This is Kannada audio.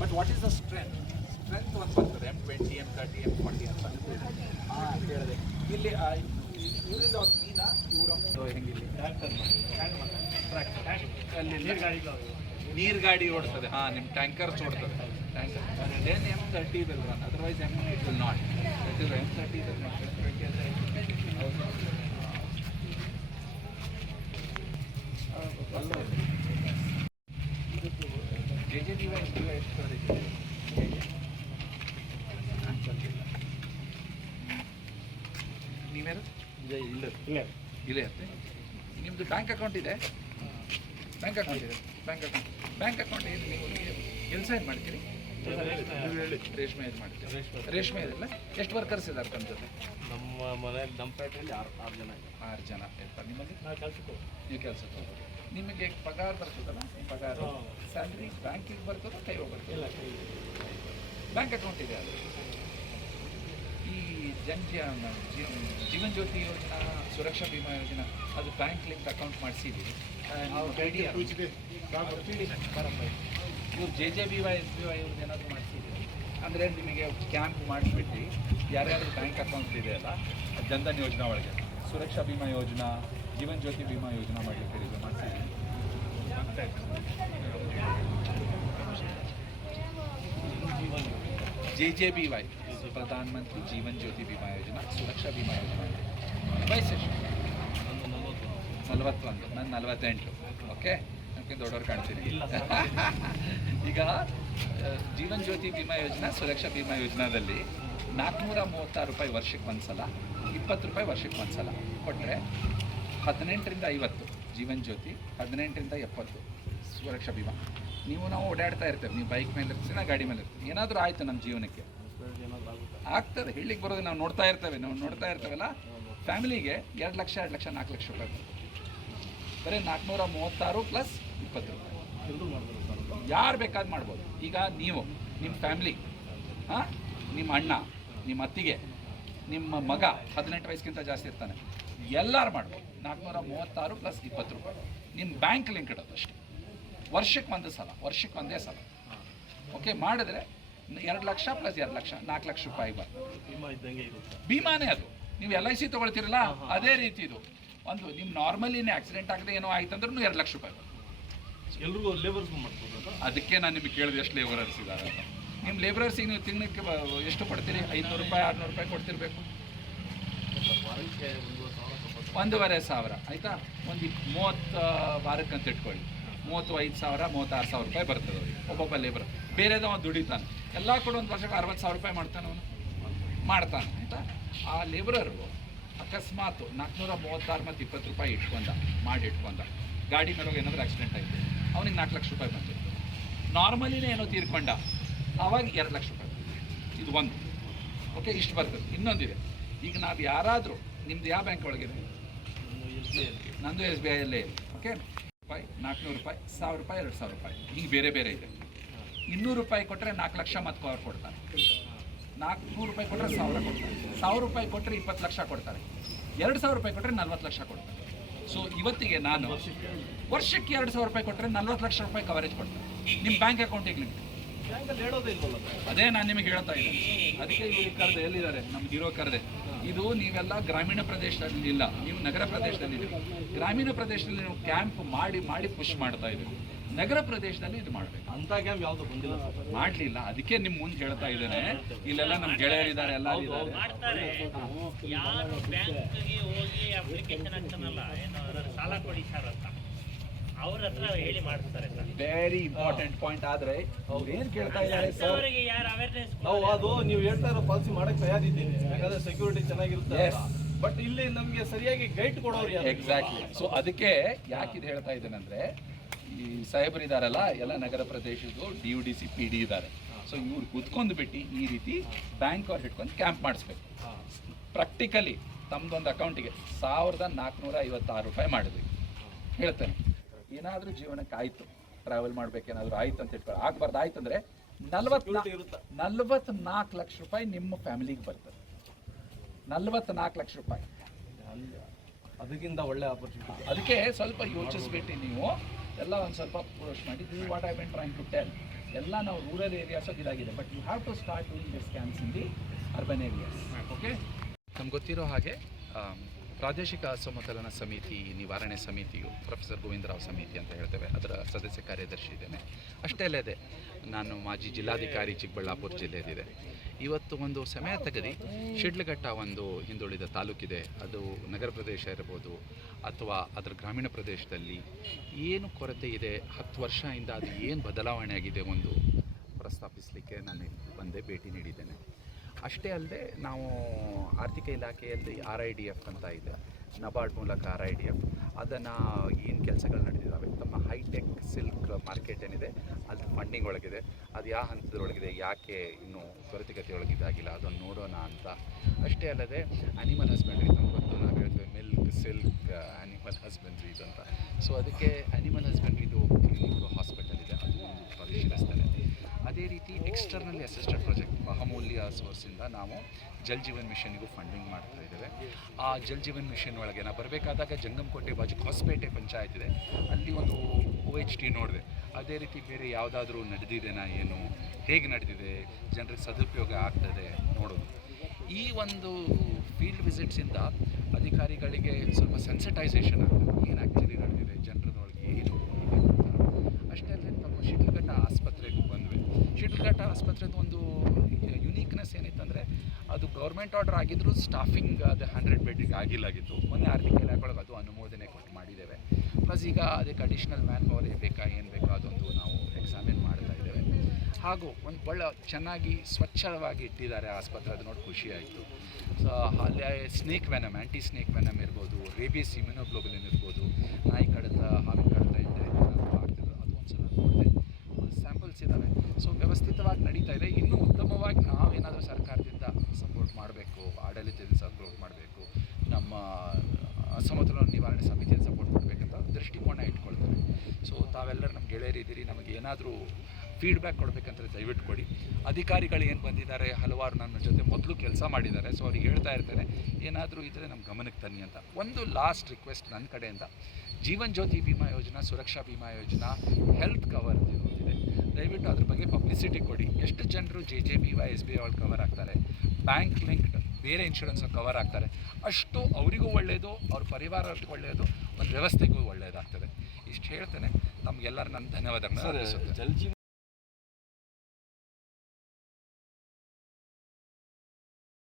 But what is the strength strength ಒಂದು ಬರ್ತದೆ M twenty M thirty M forty ಅಂತ ಹೇಳಿದೆ. ಇಲ್ಲಿ ಇವರಿಂದ ಮೀನಾ ಇವರು ಹೆಂಗಿಲ್ಲಿ ಅಲ್ಲಿ ನೀರು ಗಾಡಿ ಓಡಿಸ್ತದೆ ಹಾಂ ನಿಮ್ಮ tanker ಓಡ್ತದೆ tanker then M thirty will run otherwise M it will not that is M thirty twenty J J D Y ಎಷ್ಟು ನೀವೇನು ಇಲ್ಲ ಇಲ್ಲೇ ಇರುತ್ತೆ ನಿಮ್ಮದು ಬ್ಯಾಂಕ್ ಅಕೌಂಟ್ ಇದೆ ಬ್ಯಾಂಕ್ ಅಕೌಂಟ್ ಇದೆ ಬ್ಯಾಂಕ್ ಅಕೌಂಟ್ ಬ್ಯಾಂಕ್ ಅಕೌಂಟ್ ಏನು ನೀವು ಕೆಲಸ ಏನು ಮಾಡ್ತೀರಿ? ರೇಷ್ಮೆ ಇದು ಮಾಡ್ತೀವಿ ರೇಷ್ಮೆ ಇದೆಲ್ಲ? ಎಷ್ಟು ವರ್ಕರ್ಸ್ ಇದ್ದಾರೆ ತಮ್ಮ ಜೊತೆ? ನಮ್ಮ ಮನೆಯಲ್ಲಿ ನಮ್ಮ ಫ್ಯಾಕ್ಟ್ರಿಯಲ್ಲಿ ಆರು ಆರು ಜನ ಇದ್ದಾರೆ. ಆರು ಜನ ಇರ್ತಾರೆ. ನಿಮಗೆ? ನಾವು ಕೆಲ್ಸಕ್ಕೆ ನೀವು ಕೆಲಸಕ್ಕೆ ನಿಮಗೆ ಪಗಾರ ಬರ್ತದಲ್ಲ? ನಿಮ್ಮ ಪಗಾರ ಸ್ಯಾಲ್ರಿ ಬ್ಯಾಂಕಿಗೆ ಬರ್ತದ ಕೈ ಬರ್ತದೆ? ಇಲ್ಲ ಬ್ಯಾಂಕ್ ಅಕೌಂಟ್ ಇದೆ ಅದು. ಈ ಜನ್ ಜೀ- ಜೀವನ್ ಜ್ಯೋತಿ ಯೋಜನಾ ಸುರಕ್ಷಾ ಬಿಮಾ ಯೋಜನಾ ಅದು ಬ್ಯಾಂಕ್ ಲಿಂಕ್ ಅಕೌಂಟ್ ಮಾಡಿಸಿದ್ದೀವಿ. ಇವ್ರು J J B Y S B Y ಇವ್ರದ್ದು ಏನಾದರೂ ಮಾಡಿಸಿದ್ದೀವಿ ಅಂದರೆ ನಿಮಗೆ ಕ್ಯಾಂಪ್ ಮಾಡಿಸ್ಬಿಟ್ಟು ಯಾರ್ಯಾರು ಬ್ಯಾಂಕ್ ಅಕೌಂಟ್ ಇದೆ ಅಲ್ಲ ಜನ್ಧನ್ ಯೋಜನಾ ಒಳಗೆ ಸುರಕ್ಷಾ ಬಿಮಾ ಯೋಜನಾ, ಜೀವನ್ ಜ್ಯೋತಿ ಬಿಮಾ ಯೋಜನಾ ಮಾಡಲಿಕ್ಕೆ ಇದು ಮಾಡಿಸಿದ್ದೀವಿ J J B Y Pradhan Mantri Jeevan Jyoti Bima Yojana, Suraksha Bima Yojana. ನಲವತ್ತು ನಲವತ್ತೊಂದು ನಾನು ನಲವತ್ತೆಂಟು. ಓಕೆ ನಮಗೆ ದೊಡ್ಡವ್ರು ಕಾಣ್ತೀನಿ ಈಗ ಜೀವನ್ ಜ್ಯೋತಿ ಬಿಮಾ ಯೋಜನಾ ಸುರಕ್ಷಾ ಬಿಮಾ ಯೋಜನಾದಲ್ಲಿ ನಾಲ್ಕುನೂರ ಮೂವತ್ತಾರು ರೂಪಾಯಿ ವರ್ಷಕ್ಕೆ ಒಂದು ಸಲ ಇಪ್ಪತ್ತು ರೂಪಾಯಿ ವರ್ಷಕ್ಕೆ ಒಂದು ಸಲ ಕೊಟ್ಟರೆ ಹದಿನೆಂಟರಿಂದ ಐವತ್ತು ಜೀವನ್ ಜ್ಯೋತಿ ಹದಿನೆಂಟರಿಂದ ಎಪ್ಪತ್ತು ಸುರಕ್ಷಾ ಬಿಮಾ. ನೀವು ನಾವು ಓಡಾಡ್ತಾ ಇರ್ತೇವೆ ನೀವು ಬೈಕ್ ಮೇಲೆ ಇರ್ತೀವಿ ನಾ ಗಾಡಿ ಮೇಲೆ ಇರ್ತೀವಿ ಏನಾದರೂ ಆಯಿತು ನಮ್ಮ ಜೀವನಕ್ಕೆ? ಆಗ್ತದೆ ಹೇಳಿಕ್ಕೆ ಬರೋದು ನಾವು ನೋಡ್ತಾ ಇರ್ತೇವೆ ನಾವು ನೋಡ್ತಾ ಇರ್ತೇವಲ್ಲ? ಫ್ಯಾಮಿಲಿಗೆ ಎರಡು ಲಕ್ಷ ಎರಡು ಲಕ್ಷ ನಾಲ್ಕು ಲಕ್ಷ ರೂಪಾಯಿ ಬರ್ತದೆ ಬರೀ ನಾಲ್ಕುನೂರ ಮೂವತ್ತಾರು ಪ್ಲಸ್ ಇಪ್ಪತ್ತು ರೂಪಾಯಿ. ಯಾರು ಬೇಕಾದ್ರೂ ಮಾಡ್ಬೋದು. ಈಗ ನೀವು ನಿಮ್ಮ ಫ್ಯಾಮ್ಲಿ ಹಾಂ ನಿಮ್ಮ ಅಣ್ಣ ನಿಮ್ಮ ಅತ್ತಿಗೆ ನಿಮ್ಮ ಮಗ ಹದಿನೆಂಟು ವಯಸ್ಸಿಗಿಂತ ಜಾಸ್ತಿ ಇರ್ತಾನೆ ಎಲ್ಲರೂ ಮಾಡ್ಬೋದು. ನಾಲ್ಕುನೂರ ಮೂವತ್ತಾರು ಪ್ಲಸ್ ಇಪ್ಪತ್ತು ರೂಪಾಯಿ. ನಿಮ್ಮ ಬ್ಯಾಂಕ್ ಲಿಂಕ್ ಇಡೋದು ಅಷ್ಟೇ. ವರ್ಷಕ್ಕೆ ಒಂದು ಸಲ ವರ್ಷಕ್ಕೆ ಒಂದೇ ಸಲ. ಓಕೆ ಮಾಡಿದ್ರೆ ಎರಡು ಲಕ್ಷ ಪ್ಲಸ್ ಎರಡು ಲಕ್ಷ ನಾಲ್ಕು ಲಕ್ಷ ರೂಪಾಯಿ ಬರ್ತದೆ. ಭೀಮಾನೇ ಅದು. ನೀವು ಎಲ್ ಐ ಸಿ ತೊಗೊಳ್ತೀರಲ್ಲ ಅದೇ ರೀತಿ ಇದು. ಒಂದು ನಿಮ್ಮ ನಾರ್ಮಲಿನೇ ಆಕ್ಸಿಡೆಂಟ್ ಆಗದೆ ಏನೋ ಆಯ್ತು ಅಂದ್ರೂ ಎರಡು ಲಕ್ಷ ರೂಪಾಯಿ ಎಲ್ರಿಗೂ ಲೇಬರ್ಸ್ ಮಾಡ್ಬೋದು ಅದಕ್ಕೆ ನಾನು ನಿಮಗೆ ಕೇಳಿದೆ ಎಷ್ಟು ಲೇಬರರ್ಸ್ ಇದ್ದಾರೆ ಅಂತ. ನಿಮ್ಮ ಲೇಬರರ್ಸಿಗೆ ನೀವು ತಿನ್ನಕ್ಕೆ ಎಷ್ಟು ಕೊಡ್ತೀರಿ? ಐನೂರು ರೂಪಾಯಿ ಆರುನೂರು ರೂಪಾಯಿ ಕೊಡ್ತಿರ್ಬೇಕು. ಒಂದೂವರೆ ಸಾವಿರ ಆಯಿತಾ? ಒಂದು ಮೂವತ್ತ ವಾರಕ್ಕೆ ಅಂತ ಇಟ್ಕೊಳ್ಳಿ. ಮೂವತ್ತು ಐದು ಸಾವಿರ ಮೂವತ್ತಾರು ಸಾವಿರ ರೂಪಾಯಿ ಬರ್ತದೆ ಅವ್ರಿಗೆ. ಒಬ್ಬೊಬ್ಬ ಲೇಬರ್ ಬೇರೆದ ಅವ್ನು ದುಡಿತಾನೆ. ಎಲ್ಲ ಕೂಡ ಒಂದು ವರ್ಷಕ್ಕೆ ಅರವತ್ತು ಸಾವಿರ ರೂಪಾಯಿ ಮಾಡ್ತಾನೆ ಅವನು. ಮಾಡ್ತಾನೆ ಆಯಿತಾ? ಆ ಲೇಬರರು ಅಕಸ್ಮಾತ್ ನಾಲ್ಕುನೂರ ಮೂವತ್ತಾರು ಮತ್ತು ಇಪ್ಪತ್ತು ರೂಪಾಯಿ ಇಟ್ಕೊಂಡ, ಮಾಡಿ ಇಟ್ಕೊಂಡ. ಗಾಡಿ ಮೇಲೆ ಏನಾದರೂ ಆಕ್ಸಿಡೆಂಟ್ ಆಯಿತು. ಅವನಿಗೆ ನಾಲ್ಕು ಲಕ್ಷ ರೂಪಾಯಿ ಬಂದಿತ್ತು ನಾರ್ಮಲಿನೇ ಏನೋ ತೀರ್ಕೊಂಡ. ಆವಾಗ ಎರಡು ಲಕ್ಷ ರೂಪಾಯಿ ಇದು ಒಂದು. ಓಕೆ ಇಷ್ಟು ಬರ್ತದೆ. ಇನ್ನೊಂದಿದೆ. ಈಗ ನಾವು ಯಾರಾದರೂ, ನಿಮ್ದು ಯಾವ ಬ್ಯಾಂಕ್ ಒಳಗಿದೆ? ನಂದು ಎಸ್ ಬಿ ಐಯಲ್ಲೇ ಇದೆ. ಓಕೆ ರೂಪಾಯಿ ನಾಲ್ಕುನೂರು ರೂಪಾಯಿ, ಸಾವಿರ ರೂಪಾಯಿ, ಎರಡು ಸಾವಿರ ರೂಪಾಯಿ. ಹೀಗೆ ಬೇರೆ ಬೇರೆ ಇದೆ. ಇನ್ನೂರು ರೂಪಾಯಿ ಕೊಟ್ಟರೆ ನಾಲ್ಕು ಲಕ್ಷ ಮತ್ತು ಕವರ್ ಕೊಡ್ತಾರೆ. ನಾಲ್ಕುನೂರು ರೂಪಾಯಿ ಕೊಟ್ಟರೆ ಸಾವಿರ ಕೊಡ್ತಾರೆ. ಸಾವಿರ ರೂಪಾಯಿ ಕೊಟ್ಟರೆ ಇಪ್ಪತ್ತು ಲಕ್ಷ ಕೊಡ್ತಾರೆ. ಎರಡು ಸಾವಿರ ರೂಪಾಯಿ ಕೊಟ್ಟರೆ ನಲ್ವತ್ತು ಲಕ್ಷ ಕೊಡ್ತಾರೆ. ಸೊ ಇವತ್ತಿಗೆ ನಾನು ವರ್ಷಕ್ಕೆ ಎರಡು ಸಾವಿರ ರೂಪಾಯಿ ಕೊಟ್ಟರೆ ನಲ್ವತ್ತು ಲಕ್ಷ ರೂಪಾಯಿ ಕವರೇಜ್ ಕೊಡ್ತಾರೆ ನಿಮ್ಮ ಬ್ಯಾಂಕ್ ಅಕೌಂಟಿಗೆ ಲಿಂಕ್? ಅದೇ ನಾನು ನಿಮಗೆ ಹೇಳ್ತಾ ಇದ್ದೀನಿ ಅದಕ್ಕೆ ಇವ್ರಿಗೆ ಕರೆದೆ ಎಲ್ಲಿದ್ದಾರೆ? ನಮ್ಗೆ ಇರೋ ಕರೆದೆ. ಇದು ನೀವೆಲ್ಲ ಗ್ರಾಮೀಣ ಪ್ರದೇಶದಲ್ಲಿ ಇಲ್ಲ. ನೀವು ನಗರ ಪ್ರದೇಶದಲ್ಲಿ ಗ್ರಾಮೀಣ ಪ್ರದೇಶದಲ್ಲಿ ನೀವು ಕ್ಯಾಂಪ್ ಮಾಡಿ ಮಾಡಿ ಪುಷ್ ಮಾಡ್ತಾ ಇದ್ದೀರಿ. ನಗರ ಪ್ರದೇಶದಲ್ಲಿ ಇದು ಮಾಡಬೇಕು. ಅಂತ ಗ್ಯಾಮ್ ಯಾವುದು ಬಂದಿಲ್ಲ ಸರ್. ಮಾಡ್ಲಿಲ್ಲ. ಅದಕ್ಕೆ ನಿಮ್ ಮುಂದೆ ಹೇಳ್ತಾ ಇದ್ದೇನೆ. ಇಲ್ಲೆಲ್ಲ ನಮ್ಮ ಗೆಳೆಯರಿದ್ದಾರೆ ಎಲ್ಲ ಇದ್ದಾರೆ ಮಾಡ್ತಾರೆ. ಯಾರು ಬ್ಯಾಂಕ್ಗೆ ಹೋಗಿ ಅಪ್ಲಿಕೇಶನ್ ಹಾಕ್ತಾನಲ್ಲ ಏನು ಸಾಲ ಕೊಡಿ ಸರ್ ಅಂತ. ಅವ್ರ ಹತ್ರ ಹೇಳಿ ಮಾಡಿಸ್ತಾರೆ ಸರ್ ವೆರಿ ಇಂಪಾರ್ಟೆಂಟ್ ಪಾಯಿಂಟ್ ಆದ್ರೆ ಅವ್ರು ಏನ್ ಕೇಳ್ತಾ ಇದ್ದಾರೆ ಸರ್ ಯಾರು ಅವೇರ್ನೆಸ್ ನಾವು ಅದು ನೀವು ಹೇಳ್ತಾ ಇರೋ ಪಾಲಿಸಿ ಮಾಡಕ್ ತಯಾರಿದ್ದೀನಿ ಯಾಕಂದ್ರೆ ಸೆಕ್ಯೂರಿಟಿ ಚೆನ್ನಾಗಿರುತ್ತೆ. ಬಟ್ ಇಲ್ಲಿ ನಮ್ಗೆ ಸರಿಯಾಗಿ ಗೈಡ್ ಕೊಡೋರು ಯಾರು? ಎಕ್ಸಾಕ್ಟ್ಲಿ ಸೊ ಅದಕ್ಕೆ ಯಾಕೆ ಹೇಳ್ತಾ ಹೇಳ್ತಾ ಇದ್ದೇನೆಂದ್ರೆ ಈ ಸಾಹೇಬರು ಇದಾರಲ್ಲ ಎಲ್ಲ ನಗರ ಪ್ರದೇಶದ್ದು D U D C P D ಇದ್ದಾರೆ ಸೊ ಇವ್ರು ಕುತ್ಕೊಂಡು ಬಿಟ್ಟು ಈ ರೀತಿ ಬ್ಯಾಂಕ್ ಅವ್ರು ಹಿಡ್ಕೊಂಡು ಕ್ಯಾಂಪ್ ಮಾಡಿಸ್ಬೇಕು. ಪ್ರಾಕ್ಟಿಕಲಿ ತಮ್ಮದೊಂದು ಅಕೌಂಟಿಗೆ ಸಾವಿರದ ನಾಲ್ಕುನೂರ ಐವತ್ತಾರು ರೂಪಾಯಿ ಮಾಡಿದ್ವಿ. ಹೇಳ್ತೇನೆ. ಏನಾದರೂ ಜೀವನಕ್ಕೆ ಆಯಿತು. ಟ್ರಾವೆಲ್ ಮಾಡಬೇಕೇನಾದರೂ ಆಯ್ತು ಅಂತ ಇಟ್ಕೊಳ್ಳಿ ಆಗಬಾರ್ದು. ಆಯ್ತು ಅಂದರೆ ನಲ್ವತ್ತು ನಾಲ್ಕು ಲಕ್ಷ ರೂಪಾಯಿ ನಿಮ್ಮ ಫ್ಯಾಮಿಲಿಗೆ ಬರ್ತದೆ. ನಲ್ವತ್ನಾಲ್ಕು ಲಕ್ಷ ರೂಪಾಯಿ. ಅದಕ್ಕಿಂತ ಒಳ್ಳೆ ಆಪರ್ಚುನಿಟಿ ಅದಕ್ಕೆ ಸ್ವಲ್ಪ ಯೋಚಿಸ್ಬಿಟ್ಟು ನೀವು ಎಲ್ಲ ಒಂದು ಸ್ವಲ್ಪ ಪುಷ್ ಮಾಡಿ this what I been trying to tell ಎಲ್ಲ ನಾವು ರೂರಲ್ ಏರಿಯಾಸ್ ಇದಾಗಿದೆ but you have to start doing this camps in the urban areas okay ನಮ್ಗೆ ಗೊತ್ತಿರೋ ಹಾಗೆ ಪ್ರಾದೇಶಿಕ ಅಸಮತೋಲನ ಸಮಿತಿ, ನಿವಾರಣೆ ಸಮಿತಿಯು ಪ್ರೊಫೆಸರ್ ಗೋವಿಂದರಾವ್ ಸಮಿತಿ ಅಂತ ಹೇಳ್ತೇವೆ. ಅದರ ಸದಸ್ಯ ಕಾರ್ಯದರ್ಶಿ ಇದ್ದೇನೆ. ಅಷ್ಟೇ ಅಲ್ಲದೆ, ನಾನು ಮಾಜಿ ಜಿಲ್ಲಾಧಿಕಾರಿ ಚಿಕ್ಕಬಳ್ಳಾಪುರ ಜಿಲ್ಲೆಯಲ್ಲಿದೆ ಇವತ್ತು ಒಂದು ಸಮಯ ತೆಗೆದು, ಶಿಡ್ಲಘಟ್ಟ ಒಂದು ಹಿಂದುಳಿದ ತಾಲೂಕಿದೆ. ಅದು ನಗರ ಪ್ರದೇಶ ಇರ್ಬೋದು ಅಥವಾ ಅದರ ಗ್ರಾಮೀಣ ಪ್ರದೇಶದಲ್ಲಿ ಏನು ಕೊರತೆ ಇದೆ, ಹತ್ತು ವರ್ಷದಿಂದ ಅದು ಏನು ಬದಲಾವಣೆ ಆಗಿದೆ ಒಂದು ಪ್ರಸ್ತಾಪಿಸಲಿಕ್ಕೆ ನಾನು ಬಂದೇ ಭೇಟಿ ನೀಡಿದ್ದೇನೆ. ಅಷ್ಟೇ ಅಲ್ಲದೆ ನಾವು ಆರ್ಥಿಕ ಇಲಾಖೆಯಲ್ಲಿ ಆರ್ ಐ ಡಿ ಎಫ್ ಅಂತ ಇದೆ. ನಬಾರ್ಡ್ ಮೂಲಕ ಆರ್ ಐ ಡಿ ಎಫ್ ಅದನ್ನು ಏನು ಕೆಲಸಗಳು ನಡೆದಿದ್ದಾವೆ ತಮ್ಮ ಹೈಟೆಕ್ ಸಿಲ್ಕ್ ಮಾರ್ಕೆಟ್ ಏನಿದೆ ಅದು ಫಂಡಿಂಗ್ ಒಳಗಿದೆ. ಅದು ಯಾವ ಹಂತದೊಳಗಿದೆ? ಯಾಕೆ ಇನ್ನೂ ತ್ವರಿತಗತಿಯೊಳಗೆ ಇದಾಗಿಲ್ಲ ಅದನ್ನು ನೋಡೋಣ ಅಂತ. ಅಷ್ಟೇ ಅಲ್ಲದೆ ಅನಿಮಲ್ ಹಸ್ಬೆಂಡ್ರಿ ನಮ್ಗೆ ಗೊತ್ತು ನಾವು ಹೇಳ್ತೇವೆ ಮಿಲ್ಕ್ ಸಿಲ್ಕ್ ಅನಿಮಲ್ ಹಸ್ಬೆಂಡ್ರಿ ಅಂತ. ಸೊ ಅದಕ್ಕೆ ಅನಿಮಲ್ ಹಸ್ಬೆಂಡ್ರಿದು ಕ್ಲಿನಿಕ್ ಹಾಸ್ಪಿಟಲ್ ಇದೆ. ಅದು ಪರಿಶೀಲಿಸ್ತಾರೆ ಅದೇ ರೀತಿ ಎಕ್ಸ್ಟರ್ನಲಿ ಅಸಿಸ್ಟೆಡ್ ಪ್ರಾಜೆಕ್ಟ್ ಬಹಮೂಲ್ಯ ಸೋರ್ಸಿಂದ ನಾವು ಜಲ್ ಜೀವನ್ ಮಿಷನ್ಗೂ ಫಂಡಿಂಗ್ ಮಾಡ್ತಾ ಇದ್ದೇವೆ. ಆ ಜಲ್ ಜೀವನ್ ಮಿಷನ್ ಒಳಗೆ ನಾವು ಬರಬೇಕಾದಾಗ ಜಂಗಮಕೋಟೆ ಬಾಜು ಹೊಸಪೇಟೆ ಪಂಚಾಯತ್ ಇದೆ. ಅಲ್ಲಿ ಒಂದು ಒ ಎಚ್ ಟಿ ನೋಡಿದೆ. ಅದೇ ರೀತಿ ಬೇರೆ ಯಾವುದಾದ್ರೂ ನಡೆದಿದೆನಾ ಏನು? ಹೇಗೆ ನಡೆದಿದೆ? ಜನರಿಗೆ ಸದುಪಯೋಗ ಆಗ್ತದೆ ನೋಡೋದು. ಈ ಒಂದು ಫೀಲ್ಡ್ ವಿಸಿಟ್ಸಿಂದ ಅಧಿಕಾರಿಗಳಿಗೆ ಸ್ವಲ್ಪ ಸೆನ್ಸಿಟೈಸೇಷನ್ ಆಗ್ತದೆ. ಏನು ಆ್ಯಕ್ಚುಲಿ ನಡೆದಿದೆ? ಜನರದೊಳಗೆ ಏನು? ಅಷ್ಟೇ ಅಲ್ಲದೆ ತಮ್ಮ ಶಿಡ್ಲಘಟ್ಟ ಆಸ್ಪತ್ರೆಗೂ ಬಂದ್ವಿ ಶಿಡ್ಲಘಟ್ಟ ಆಸ್ಪತ್ರೆದು ಒಂದು ಯುನೀಕ್ನೆಸ್ ಏನಿತ್ತಂದರೆ ಅದು ಗೌರ್ಮೆಂಟ್ ಆರ್ಡರ್ ಆಗಿದ್ದರೂ ಸ್ಟಾಫಿಂಗ್ ಅದು ಹಂಡ್ರೆಡ್ ಬೆಡ್ಡಿಗೆ ಆಗಿಲ್ಲಾಗಿತ್ತು. ಮೊನ್ನೆ ಆರ್ಥಿಕ ಇಲಾಖೆಯೊಳಗೆ ಅದು ಅನುಮೋದನೆ ಕೊಟ್ಟು ಮಾಡಿದ್ದೇವೆ. ಪ್ಲಸ್ ಈಗ ಅದಕ್ಕೆ ಅಡಿಷ್ನಲ್ ಮ್ಯಾನ್ ಪವರ್ ಬೇಕಾ, ಏನು ಬೇಕಾ ಅದೊಂದು ನಾವು ಎಕ್ಸಾಮಿನ್ ಮಾಡ್ತಾ ಇದ್ದೇವೆ. ಹಾಗೂ ಒಂದು ಒಳ್ಳೆ ಚೆನ್ನಾಗಿ ಸ್ವಚ್ಛವಾಗಿ ಇಟ್ಟಿದ್ದಾರೆ ಆಸ್ಪತ್ರೆ ಅದು ನೋಡಿ ಖುಷಿ ಆಯಿತು. ಸೊ ಅಲ್ಲಿ snake venom anti snake venom ಇರ್ಬೋದು ರೇಬಿಯಸ್ ಇಮ್ಯುನೋಗ್ಲೋಬಲಿನ್ ಇರ್ಬೋದು, ನಾಯಿ ಕಡತ, ಹಾವಿನ ಕಡತ ಇದ್ದರೆ ಅದು ಒಂದು ಸಲ ನೋಡಿದೆ. ಸ್ಯಾಂಪಲ್ಸ್ ಸೊ ವ್ಯವಸ್ಥಿತವಾಗಿ ನಡೀತಾ ಇದೆ. ಇನ್ನೂ ಉತ್ತಮವಾಗಿ ನಾವೇನಾದರೂ ಸರ್ಕಾರದಿಂದ ಸಪೋರ್ಟ್ ಮಾಡಬೇಕು, ಆಡಳಿತದಿಂದ ಸಪೋರ್ಟ್ ಮಾಡಬೇಕು, ನಮ್ಮ ಅಸಮತೋಲನ ನಿವಾರಣೆ ಸಮಿತಿಯನ್ನು ಸಪೋರ್ಟ್ ಮಾಡಬೇಕಂತ ದೃಷ್ಟಿಕೋನ ಇಟ್ಕೊಳ್ತಾರೆ ಸೊ ತಾವೆಲ್ಲರೂ ನಮ್ಮ ಗೆಳೆಯರಿದ್ದೀರಿ ನಮಗೆ ಏನಾದರೂ ಫೀಡ್ಬ್ಯಾಕ್ ಕೊಡಬೇಕಂದ್ರೆ ದಯವಿಟ್ಟು ಕೊಡಿ. ಅಧಿಕಾರಿಗಳು ಏನು ಬಂದಿದ್ದಾರೆ, ಹಲವಾರು ನನ್ನ ಜೊತೆ ಮೊದಲು ಕೆಲಸ ಮಾಡಿದ್ದಾರೆ. ಸೊ ಅವ್ರಿಗೆ ಹೇಳ್ತಾ ಇರ್ತೇನೆ, ಏನಾದರೂ ಇದ್ದರೆ ನಮ್ಮ ಗಮನಕ್ಕೆ ತನ್ನಿ ಅಂತ. ಒಂದು ಲಾಸ್ಟ್ ರಿಕ್ವೆಸ್ಟ್ ನನ್ನ ಕಡೆಯಿಂದ. ಜೀವನ್ ಜ್ಯೋತಿ ಬಿಮಾ ಯೋಜನಾ, ಸುರಕ್ಷಾ ವಿಮಾ ಯೋಜನಾ ಹೆಲ್ತ್ ಕವರ್ ದಯವಿಟ್ಟು ಅದ್ರ ಬಗ್ಗೆ ಪಬ್ಲಿಸಿಟಿ ಕೊಡಿ. ಎಷ್ಟು ಜನರು J J B Y S B I ಒಳಗೆ ಕವರ್ ಆಗ್ತಾರೆ? ಬ್ಯಾಂಕ್ ಲಿಂಕ್ಡ್ ಬೇರೆ ಇನ್ಶೂರೆನ್ಸ್ ಕವರ್ ಆಗ್ತಾರೆ. ಅಷ್ಟು ಅವರಿಗೂ ಒಳ್ಳೆಯದು ಅವ್ರ ಪರಿವಾರಕ್ಕೂ ಒಳ್ಳೆಯದು ಒಂದು ವ್ಯವಸ್ಥೆಗೂ ಒಳ್ಳೆಯದಾಗ್ತದೆ ಇಷ್ಟು ಹೇಳ್ತೇನೆ. ನಮಗೆಲ್ಲರೂ ನನ್ನ ಧನ್ಯವಾದಗಳನ್ನ